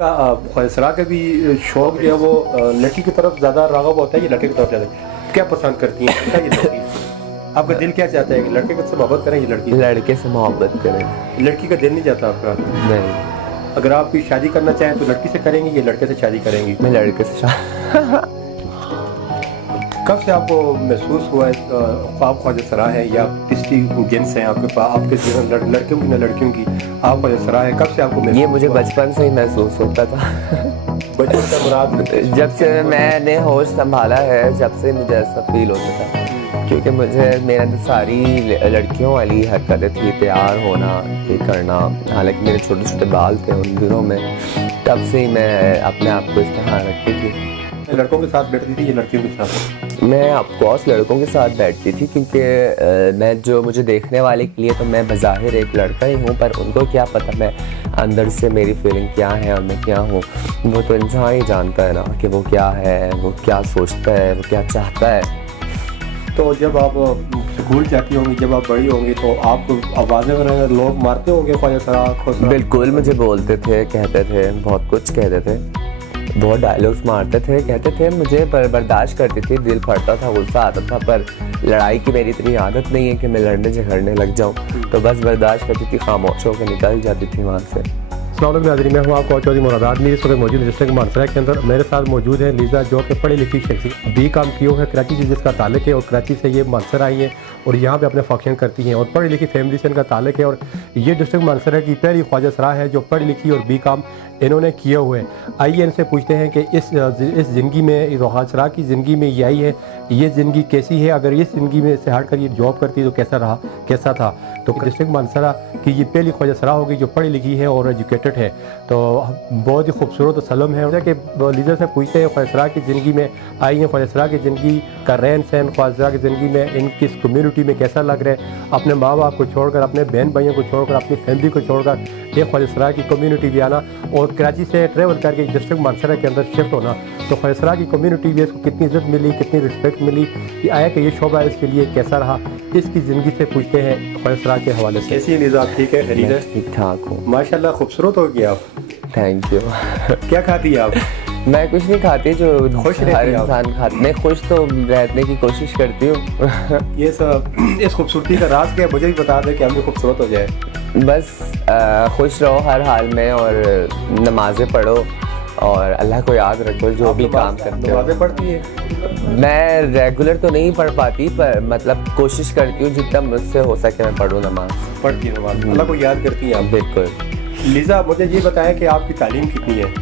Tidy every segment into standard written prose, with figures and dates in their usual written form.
ख्वाहिशरा का भी शौक जो है वो लड़की की तरफ ज़्यादा राग़ब होता है या लड़के की तरफ ज़्यादा? क्या पसंद करती हैं, क्या ये लड़की? आपका दिल क्या चाहता है कि लड़के से मोहब्बत करें या लड़की? लड़के से मोहब्बत करें। लड़की का दिल नहीं चाहता आपका? नहीं। अगर आप शादी करना चाहें तो लड़की से करेंगी या लड़के से शादी करेंगी? मैं लड़के से कब से आपको महसूस हुआ है आप ख्वाहिशरा है या तीसरी जिन्स हैं आपके पास, आपके जीवन लड़कियों की ना लड़कियों की, आप ख्वाहिशरा है? कब से आपको ये मुझे बचपन से ही महसूस होता था। बचपन से मुराद? जब से मैंने होश संभाला है, जब से मुझे ऐसा फील होता था, क्योंकि मुझे मेरे अंदर सारी लड़कियों वाली हरकतें थी, तैयार होना, ये करना। हालांकि मेरे छोटे छोटे बाल थे उन दिनों में, तब से ही मैं अपने आप को इस तरह रखती थी। लड़कों के साथ बैठती थी या लड़कियों के साथ? मैं ऑफकोर्स लड़कों के साथ बैठती थी, क्योंकि मैं जो मुझे देखने वाले के लिए तो मैं बज़ाहिर एक लड़का ही हूँ, पर उनको क्या पता मैं अंदर से मेरी फीलिंग क्या है और मैं क्या हूँ। वो तो इंसान ही जानता है ना कि वो क्या है, वो क्या सोचता है, वो क्या चाहता है। तो जब आप स्कूल जाती होंगी, जब आप बड़ी होंगी, तो आपको आवाज़ें वगैरह लोग मारते होंगे ख्वाहिशरा? बिल्कुल, मुझे बोलते थे, कहते थे, बहुत कुछ कहते थे, बहुत डायलॉग्स मारते थे, कहते थे। मुझे बर्दाश्त करती थी, दिल फटता था, गुस्सा आता था, पर लड़ाई की मेरी इतनी आदत नहीं है कि मैं लड़ने झगड़ने लग जाऊं, तो बस बर्दाश्त करती थी, खामोश होकर निकल जाती थी वहाँ से। अस्सलाम वालेकुम नाज़रीन, मैं हूँ आपका चौधरी मुराद आदमी। इस वक्त मौजूद डिस्ट्रिक्ट मानसरा के अंदर मेरे साथ मौजूद है लीजा, जो कि पढ़ी लिखी शख्सियत, बी काम की है, कराची से जिसका ताल्लुक है, और कराची से ये मानसरा आई है और यहाँ पे अपने फंक्शन करती हैं, और पढ़ी लिखी फैमिली से इनका ताल्लुक है। और ये डिस्ट्रिक्ट मानसरा की पहली ख्वाहिशरा है जो पढ़ी लिखी और बी काम इन्होंने किए हुए हैं। आइए इनसे पूछते हैं कि इस ज़िंदगी में, ख्वाहिशरा की ज़िंदगी में ये आई है, ये ज़िंदगी कैसी है, अगर इस ज़िंदगी में से हट कर ये जॉब करती तो कैसा रहा, कैसा था। तो डिस्ट्रिक्ट मानसरा की ये पहली ख्वाहिशरा होगी जो पढ़ी लिखी है और एजुकेटेड है, तो बहुत ही खूबसूरत सलम है कि लीडर से पूछते हैं ख्वाहिशरा की ज़िंदगी में आई हैं, ख्वाहिशरा की ज़िंदगी का रहन सहन, ख्वाहिशरा की ज़िंदगी में इनकी कम्युनिटी में कैसा लग रहा है, अपने माँ बाप को छोड़कर, अपने बहन भाइयों को छोड़कर, अपनी फैमिली को छोड़कर ये ख्वाहिशरा की कम्युनिटी भी आना और कराची से ट्रेवल करके डिस्ट्रिक्ट मानसरा के अंदर शिफ्ट होना, तो ख्वाहिशरा की कम्युनिटी भी इसको कितनी इज्जत मिली, कितनी रिस्पेक्ट मिली, ये आया कि ये शोबा इसके लिए कैसा रहा, इसकी ज़िंदगी से पूछते हैं ख्वाहिशरा के हवाले से। कैसी है लीजा, ठीक है? ठीक ठाक हूँ माशाल्लाह, खूबसूरत हो गया आप। Thank you. क्या खाती है आप? मैं कुछ नहीं खाती, जो खुश हर इंसान खाता। मैं खुश तो रहने की कोशिश करती हूँ। ये सब इस खूबसूरती का राज क्या, मुझे भी बता दें कि हम भी खूबसूरत हो जाए। बस खुश रहो हर हाल में, और नमाज़ें पढ़ो और अल्लाह को याद रखो जो भी काम करते हो। नमाज़ें पढ़ती है? मैं रेगुलर तो नहीं पढ़ पाती, पर मतलब कोशिश करती हूँ जितना मुझसे हो सके मैं पढ़ूँ नमाज। पढ़ती है नमाज, अल्लाह को याद करती हैं आप? बिल्कुल। लीजा, मुझे ये बताएं कि आपकी तालीम कितनी है?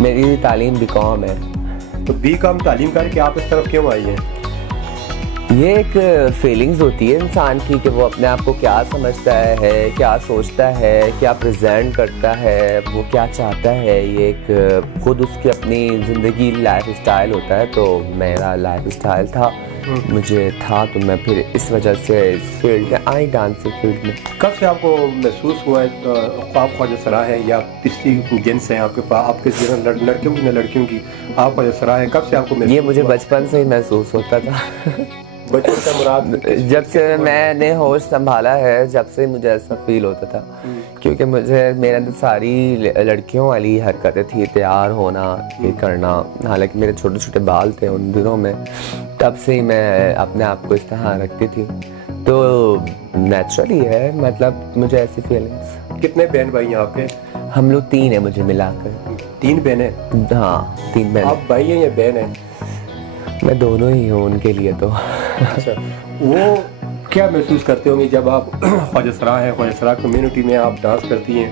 मेरी तालीम बीकॉम है। तो बीकॉम तालीम करके आप इस तरफ क्यों आई हैं? ये एक फीलिंग्स होती है इंसान की कि वो अपने आप को क्या समझता है, क्या सोचता है, क्या प्रेजेंट करता है, वो क्या चाहता है। ये एक खुद उसकी अपनी ज़िंदगी लाइफ स्टाइल होता है। तो मेरा लाइफ स्टाइल था, मुझे था, तो मैं फिर इस वजह से इस फील्ड में आई, डांसिंग फील्ड में। कब से आपको महसूस हुआ है आप ख्वाहिशरा है या तीसरी जिन्स हैं आपके पास, आपके जीवन लड़कियों की ना लड़कियों की, आप ख्वाहिशरा है? कब से आपको? ये मुझे बचपन से ही महसूस होता था। बचपन का मुराद? जब से मैंने होश संभाला है, जब से मुझे ऐसा फील होता था, क्योंकि मुझे मेरे अंदर सारी लड़कियों वाली हरकतें थी, तैयार होना, ये करना। हालांकि मेरे छोटे छोटे बाल थे उन दिनों में, तब से ही मैं अपने आप को इस तरह रखती थी, तो नेचुरली है, मतलब मुझे ऐसी फीलिंग्स। कितने बहन भाई हैं आपके? हम लोग 3 हैं मुझे मिलाकर। 3 बहनें? हाँ, 3 बहन। आप भाई हैं या बहन हैं? मैं दोनों ही हूँ उनके लिए तो। अच्छा, वो क्या महसूस करते होंगे जब आप ख्वाहिशरा है, ख्वाहिशरा कम्युनिटी में आप डांस करती हैं?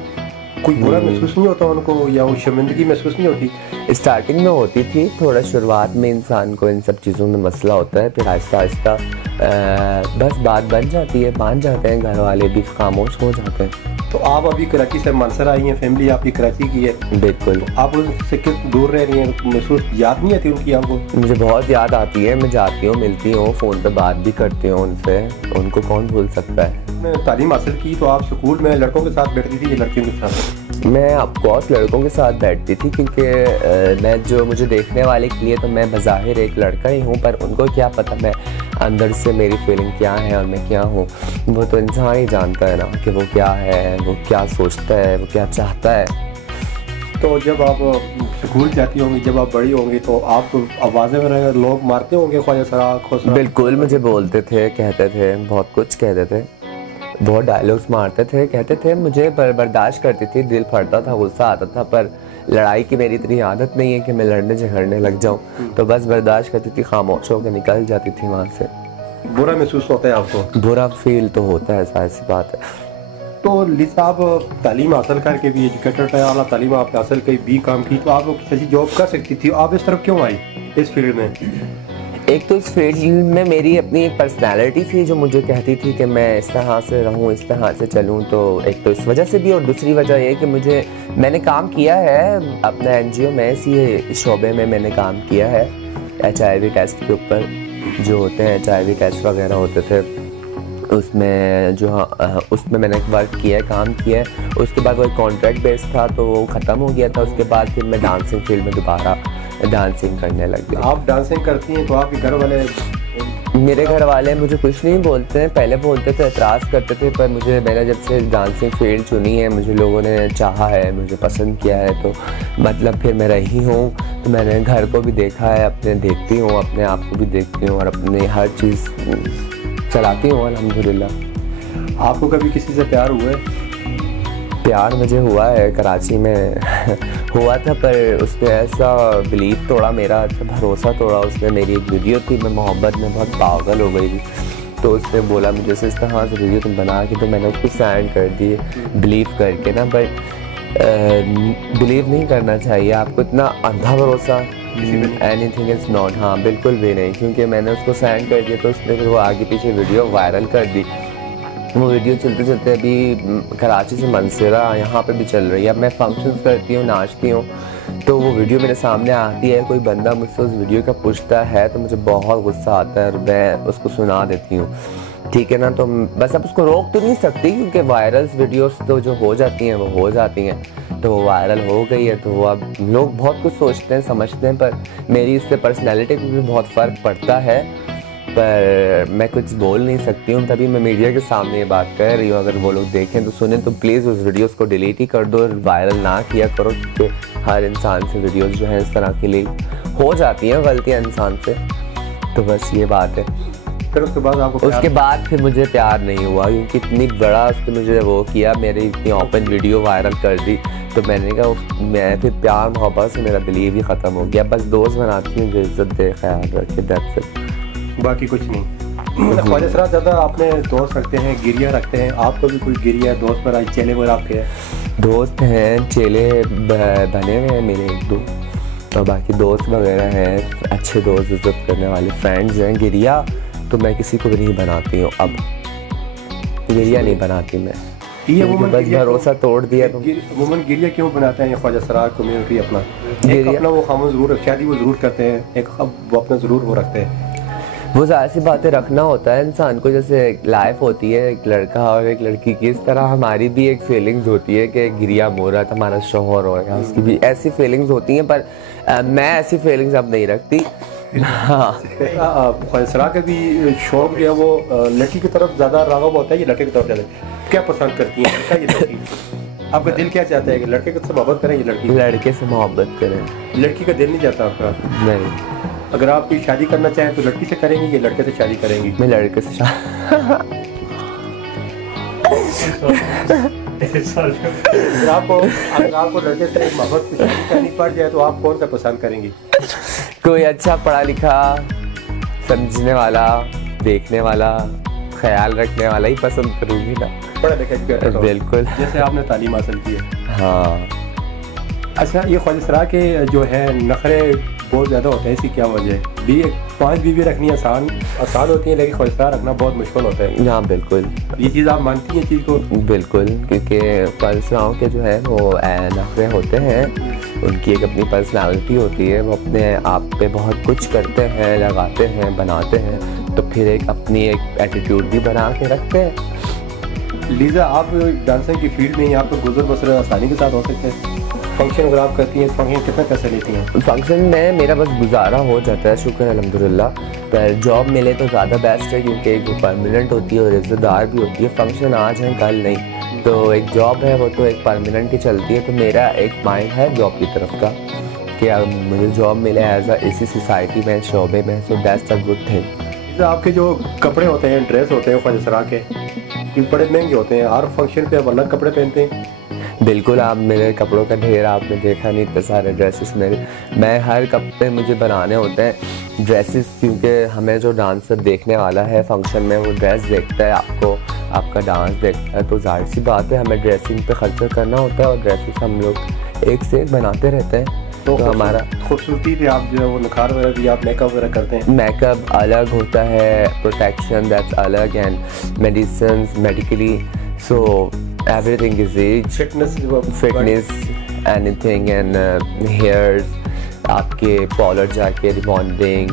कोई बुरा महसूस नहीं होता उनको, या वो शर्मिंदगी महसूस नहीं होती? स्टार्टिंग में होती थी, थोड़ा शुरुआत में इंसान को इन सब चीज़ों में मसला होता है, फिर आहिस्ता आहिस्ता बस बात बन जाती है, मान जाते हैं, घर वाले भी खामोश हो जाते हैं। तो आप अभी कराची से मानसरा आई हैं, फैमिली आपकी कराची की है? बिल्कुल। आप उनसे किस दूर रह रही हैं, महसूस याद नहीं आती उनकी आपको? मुझे बहुत याद आती है, मैं जाती हूँ, मिलती हूँ, फ़ोन पे बात भी करती हूँ उनसे, उनको कौन भूल सकता है। तालीम हासिल की तो आप स्कूल में लड़कों के साथ बैठती थी या लड़कियों के साथ? मैं ऑफकोर्स लड़कों के साथ बैठती थी, क्योंकि मैं जो मुझे देखने वाले के लिए तो मैं बज़ाहिर एक लड़का ही हूँ, पर उनको क्या पता मैं अंदर से मेरी फीलिंग क्या है और मैं क्या हूँ। वो तो इंसान ही जानता है ना कि वो क्या है, वो क्या सोचता है, वो क्या चाहता है। तो जब आप स्कूल जाती होंगी, जब आप बड़ी होंगी, तो आप आवाज़ें वगैरह लोग मारते होंगे ख्वाजा सरा खुसरा? बिल्कुल, मुझे बोलते थे, कहते थे, बहुत कुछ कहते थे, बहुत डायलॉग्स मारते थे, कहते थे। मुझे बर्दाश्त करती थी, दिल फटता था, गुस्सा आता था, पर लड़ाई की मेरी इतनी आदत नहीं है कि मैं लड़ने झगड़ने लग जाऊँ। तो बस बर्दाश्त करती थी, खामोश होकर निकल जाती थी वहाँ से। बुरा महसूस होता है आपको? बुरा फील तो होता है, ऐसी बात है। तो लीजा, आप तालीम हासिल करके भी एजुकेटेड है, आला तालीम आपने हासिल की, बी काम की, तो आप ऐसी जॉब कर सकती थी, आप इस तरफ क्यों आई इस फील्ड में? एक तो इस फील्ड में मेरी अपनी एक पर्सनैलिटी थी जो मुझे कहती थी कि मैं इस तरह से रहूं, इस तरह से चलूं। तो एक तो इस वजह से भी, और दूसरी वजह ये कि मैंने काम किया है अपना NGO में, इसी शोबे में मैंने काम किया है। HIV टेस्ट के ऊपर जो होते हैं, HIV टेस्ट वगैरह होते थे, उसमें मैंने वर्क किया है, काम किया है। उसके बाद वो एक कॉन्ट्रैक्ट बेस था, तो वो ख़त्म हो गया था। उसके बाद फिर मैं डांसिंग फील्ड में दोबारा डांसिंग करने लग गई। आप डांसिंग करती हैं तो आपके घर वाले? मेरे घर वाले मुझे कुछ नहीं बोलते हैं, पहले बोलते थे, एतराज़ करते थे, पर मैंने जब से डांसिंग फील्ड चुनी है, मुझे लोगों ने चाहा है, मुझे पसंद किया है, तो मतलब फिर मैं रही हूँ। तो मैंने घर को भी देखा है, देखती हूँ, अपने आप को भी देखती हूँ, और अपने हर चीज़ चलाती हूँ अल्हम्दुलिल्लाह। आपको कभी किसी से प्यार हुआ है? प्यार मुझे हुआ है, कराची में हुआ था, पर उसने ऐसा बिलीव तोड़ा, मेरा भरोसा तोड़ा। उसने मेरी एक वीडियो थी, मैं मोहब्बत में बहुत पागल हो गई थी, तो उसने बोला मुझे इस तरह से वीडियो तुम बना के, तो मैंने उसको सेंड कर दी बिलीव करके ना। बट बिलीव नहीं करना चाहिए आपको, इतना अंधा भरोसा एनीथिंग इज़ नॉट। हाँ, बिल्कुल भी नहीं, क्योंकि मैंने उसको सेंड कर दिया, तो उसने फिर वो आगे पीछे वीडियो वायरल कर दी। वो वीडियो चलते चलते अभी कराची से मनसेरा यहाँ पे भी चल रही है। अब मैं फंक्शंस करती हूँ, नाचती हूँ, तो वो वीडियो मेरे सामने आती है, कोई बंदा मुझसे उस वीडियो का पूछता है, तो मुझे बहुत गुस्सा आता है और मैं उसको सुना देती हूँ, ठीक है ना। तो बस अब उसको रोक तो नहीं सकती, क्योंकि वायरल्स वीडियोस तो जो हो जाती हैं वो हो जाती हैं, तो वो वायरल हो गई है। तो अब लोग बहुत कुछ सोचते हैं, समझते हैं, पर मेरी इससे पर्सनैलिटी पर भी बहुत फ़र्क पड़ता है, पर मैं कुछ बोल नहीं सकती हूँ, तभी मैं मीडिया के सामने ये बात कर रही हूँ। अगर वो लोग देखें तो सुने, तो प्लीज़ उस वीडियोस को डिलीट ही कर दो, वायरल ना किया करो, क्योंकि हर इंसान से वीडियोस जो हैं इस तरह के लिए हो जाती हैं गलतियाँ इंसान से। तो बस ये बात है। फिर उसके बाद फिर मुझे प्यार नहीं हुआ, क्योंकि इतनी बड़ा उसने मुझे वो किया, मेरी इतनी ओपन वीडियो वायरल कर दी, तो मैंने कहा मैं फिर प्यार मोहब्बत से मेरा बिलीव ही ख़त्म हो गया। बस दोस्त बनाती हूँ जो इज्जत दे, ख्याल रखे, दैट्स इट, बाकी कुछ नहीं। ख्वाजा सरा ज़्यादा आपने दोस्त रखते हैं, गिरिया रखते हैं, आपको भी कोई गिरिया दोस्त पर चेले वगैरह आपके हैं? दोस्त हैं, चेले बने हुए हैं मेरे एक दो, और बाकी दोस्त वगैरह हैं, अच्छे दोस्त, इज्जत करने वाले फ्रेंड्स हैं। गिरिया तो मैं किसी को भी नहीं बनाती हूँ, अब गिरिया नहीं बनाती मैं, ये बस भरोसा तोड़ दिया। वुमन गिरिया क्यों बनाते हैं ये ख्वाजा सरा कम्युनिटी? अपना वो खामोश ज़रूर, शादी वो ज़रूर करते हैं, एक वो अपना ज़रूर वो रखते हैं। वो ज़ाहिर सी बातें रखना होता है इंसान को, जैसे लाइफ होती है एक लड़का और एक लड़की की, इस तरह हमारी भी एक फीलिंग्स होती है कि गिरिया मोरा था हमारा शोहर होगा, उसकी भी ऐसी फीलिंग्स होती हैं, पर मैं ऐसी फीलिंग्स अब नहीं रखती। हाँ, ख्वाजा सरा का भी शौक जो है वो लड़की की तरफ ज़्यादा राग़ब होता है, ये लड़के की तरफ ज़्यादा? क्या पसंद करती है लड़का, ये लड़की? आपका दिल क्या चाहता है कि लड़के से मोहब्बत करें, ये लड़की? लड़के से मोहब्बत करें। लड़की का दिल नहीं चाहता आपका? नहीं। अगर आप कोई शादी करना चाहें तो लड़की से करेंगी या लड़के से शादी करेंगी? मैं लड़के से अगर आपको लड़के से मोहब्बत की शादी करनी पड़ जाए तो आप कौन सा पसंद करेंगी? कोई अच्छा पढ़ा लिखा, समझने वाला, देखने वाला, ख्याल रखने वाला ही पसंद करूँगी ना। पढ़ा लिखा? बिल्कुल, जैसे आपने तालीम हासिल की है। हाँ। अच्छा, ये ख्वाजा सरा के जो है नखरे बहुत ज़्यादा होते हैं, इसकी क्या वजह है? 5 बीवी रखनी आसान होती है, लेकिन ख्वाजा सरा रखना बहुत मुश्किल होता है। हाँ बिल्कुल, ये चीज़ आप मानती हैं चीज़ को? बिल्कुल, क्योंकि ख्वाजा सराओं के जो है वो नखरे होते हैं, उनकी एक अपनी पर्सनालिटी होती है, वो अपने आप पे बहुत कुछ करते हैं, लगाते हैं, बनाते हैं, तो फिर एक अपनी एक एटीट्यूड भी बना के रखते हैं। लीजा, आप डांसिंग की फील्ड में यहाँ पर गुजर बसर आसानी के साथ हो सकते हैं? फंक्शन अगर आप करती हैं, फंक्शन कितना पैसे लेती हैं? फंक्शन में मेरा बस गुजारा हो जाता है, शुक्र अल्हम्दुलिल्लाह, पर जॉब मिले तो ज़्यादा बेस्ट है, क्योंकि वो परमानेंट होती है और इज़्ज़तदार भी होती है। फंक्शन आज है कल नहीं, तो एक जॉब है वो तो एक परमानेंट ही चलती है, तो मेरा एक माइंड है जॉब की तरफ का कि अब मुझे जॉब मिले एज इसी सोसाइटी में, शोबे में, so that's a good thing. आपके जो कपड़े होते हैं, ड्रेस होते हैं ख्वाजा के, ये बड़े महंगे होते हैं, हर फंक्शन पे आप अलग कपड़े पहनते हैं? बिल्कुल, आप मेरे कपड़ों का ढेर आपने देखा नहीं, इतने सारे ड्रेसेस मेरे, मैं हर कपड़े मुझे बनाने होते हैं ड्रेसेस, क्योंकि हमें जो डांसर देखने वाला है फंक्शन में वो ड्रेस देखता है, आपको आपका डांस देखता है, तो जाहिर सी बात है हमें ड्रेसिंग पे खर्चा करना होता है और ड्रेसेस हम लोग एक से एक बनाते रहते हैं। तो हमारा खूबसूरती पे आप जो है वो निखार वगैरह भी आप मेकअप वगैरह करते हैं? मेकअप अलग होता है, प्रोटेक्शन दैट्स अलग, and medicine medically, so everything is age, fitness anything, and hairs, आपके पॉलर जाके रिबॉन्डिंग,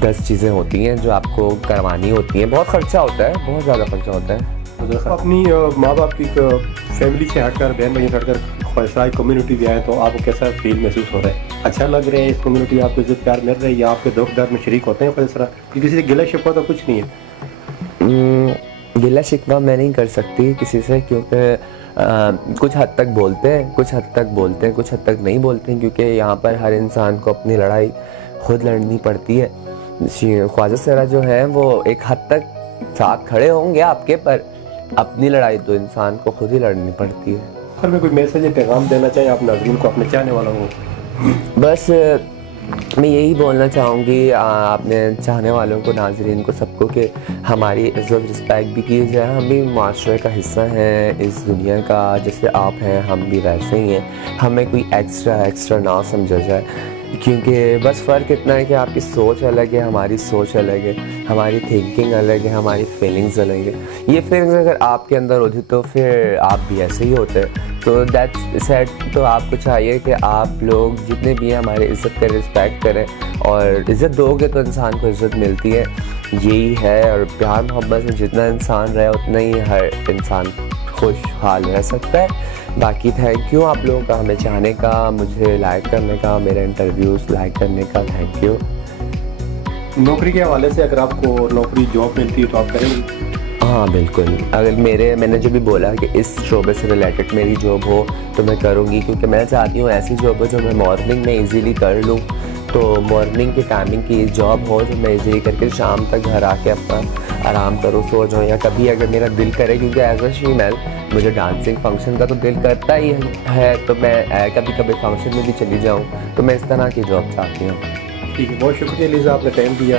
10 चीज़ें होती हैं जो आपको करवानी होती हैं। बहुत खर्चा होता है, बहुत ज़्यादा खर्चा होता है। अपनी माँ बाप की फैमिली से हटकर, बहन भाई से हटकर ख्वाजा कम्युनिटी भी आए, तो आपको कैसा फील महसूस हो रहा है? अच्छा लग रहा है इस कम्युनिटी, आपको इज्जत प्यार मिल रहा है, या आपके दुख दर्द में शरीक होते हैं ख्वाजा? किसी से गिला शिकवा तो कुछ नहीं है? गिला शिकवा मैं नहीं कर सकती किसी से, क्योंकि कुछ हद तक बोलते हैं, कुछ हद तक बोलते हैं, कुछ हद तक नहीं बोलते हैं, क्योंकि यहाँ पर हर इंसान को अपनी लड़ाई खुद लड़नी पड़ती है। ख्वाजा सरा जो है वो एक हद तक साथ खड़े होंगे आपके, पर अपनी लड़ाई तो इंसान को खुद ही लड़नी पड़ती है। अगर मैं कोई मैसेज पैगाम देना चाहिए आप नाज़रीन को, अपने चाहने वालों को? बस मैं यही बोलना चाहूँगी अपने चाहने वालों को, नाजरीन को, सबको, कि हमारी इज़्ज़त रिस्पेक्ट भी की जाए। हम भी माशरे का हिस्सा हैं इस दुनिया का, जैसे आप हैं हम भी वैसे ही हैं, हमें कोई एक्स्ट्रा ना समझा जाए, क्योंकि बस फ़र्क इतना है कि आपकी सोच अलग है, हमारी सोच अलग है, हमारी थिंकिंग अलग है, हमारी फीलिंग्स अलग है। ये फीलिंग्स अगर आपके अंदर होती तो फिर आप भी ऐसे ही होते। तो दैट्स सेट, तो आपको चाहिए कि आप लोग जितने भी हैं हमारी इज़्ज़त करें, रिस्पेक्ट करें, और इज़्ज़त दोगे तो इंसान को इज़्ज़त मिलती है, यही है। और प्यार मोहब्बत से जितना इंसान रहे उतना ही हर इंसान खुशहाल रह सकता है। बाकी थैंक यू आप लोगों का हमें चाहने का, मुझे लाइक करने का, मेरे इंटरव्यूज़ लाइक करने का, थैंक यू। नौकरी के हवाले से अगर आपको नौकरी जॉब मिलती है तो आप करेंगे? हाँ बिल्कुल, अगर मैंने जो भी बोला कि इस शोबे से रिलेटेड मेरी जॉब हो तो मैं करूँगी, क्योंकि मैं चाहती हूँ ऐसी जॉब हो जो मैं मॉर्निंग में इजीली कर लूँ। तो मॉर्निंग के टाइमिंग की जॉब हो जो मैं इजीली करके शाम तक घर आके अपना आराम करूँ, सो जाऊँ, या कभी अगर मेरा दिल करे, क्योंकि एज अ फीमेल मुझे डांसिंग फंक्शन का तो दिल करता ही है, तो मैं कभी कभी फंक्शन में भी चली जाऊँ, तो मैं इस तरह की जॉब चाहती हूँ। ठीक है, बहुत शुक्रिया लीज़ा, आपने टाइम दिया,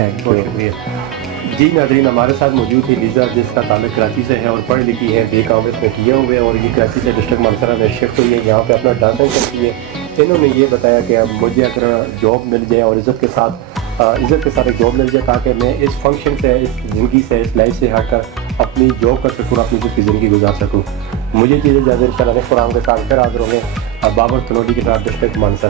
थैंक बहुत यू। शुक्रिया। जी नाज़रीन, हमारे साथ मौजूद थी लीज़ा, जिसका ताल्लुक कराची से है और पढ़ी लिखी है, BCom में किए हुए, और ये कराची से डिस्ट्रिक्ट मानसरा में शिफ्ट हुई है, यहाँ पे अपना डांसिंग करती है। इन्होंने ये बताया कि अब मुझे अगर जॉब मिल जाए और इज़्ज़त के साथ एक जॉब मिल जाए, ताकि मैं इस फंक्शन से, इस ज़िंदगी से, इस लाइफ से हटकर अपनी जॉब कर सकूँ, अपनी खुद की ज़िंदगी गुजार सकूँ। मुझे चीज़ें ज़्यादा इंशाल्लाह नेक्स्ट प्रोग्राम के साथ फिर हाज़िर होंगे। बाबर तनोडी के साथ डिस्ट्रिक्ट मानसरा।